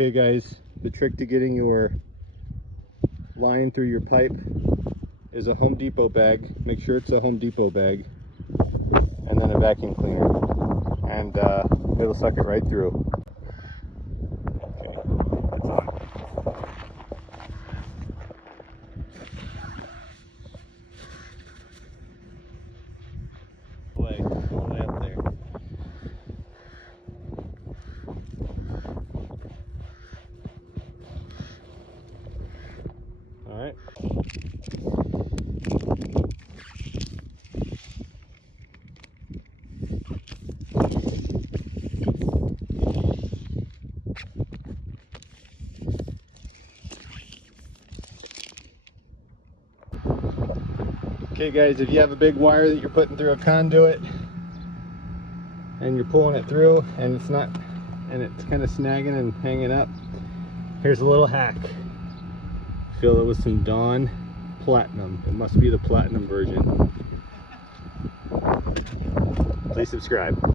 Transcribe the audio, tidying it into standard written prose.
Okay guys, the trick to getting your line through your pipe is a Home Depot bag. Make sure it's a Home Depot bag, and then a vacuum cleaner, and it'll suck it right through. Okay, it's on. All the way up there. All right. Okay guys, if you have a big wire that you're putting through a conduit and you're pulling it through and it's kind of snagging and hanging up, here's a little hack. Fill it with some Dawn Platinum. It must be the platinum version. Please subscribe.